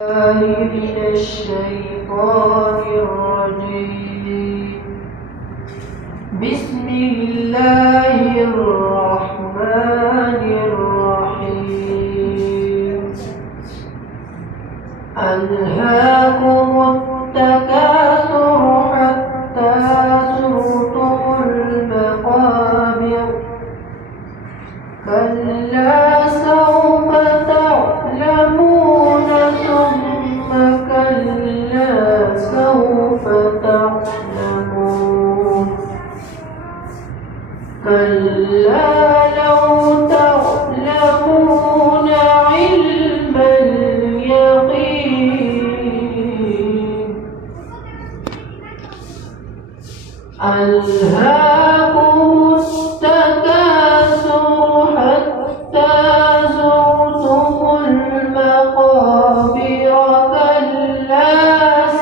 من الشيطان الرجيم. بسم الله الرحمن الرحيم. ألهاكم التكاثر حتى زرتم المقابر كلا سوف تعلمون ثم كلا سوف تعلمون كلا لو تعلمون علم اليقين ألهاكم التكاثر حتى زرتم المقابر كلا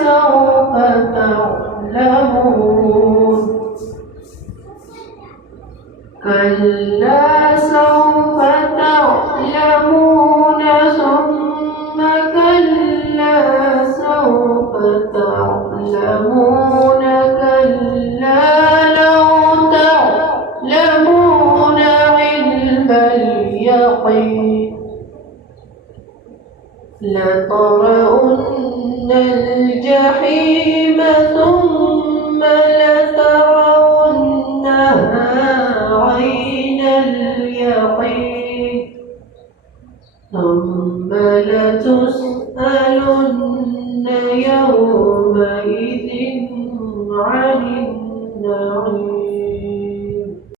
سوف تعلمون كلا سوف تعلمون ثم كلا سوف تعلمون كلا لو تعلمون علم اليقين لترون الجحيم ثم لترونها عين اليقين ثم لتسألن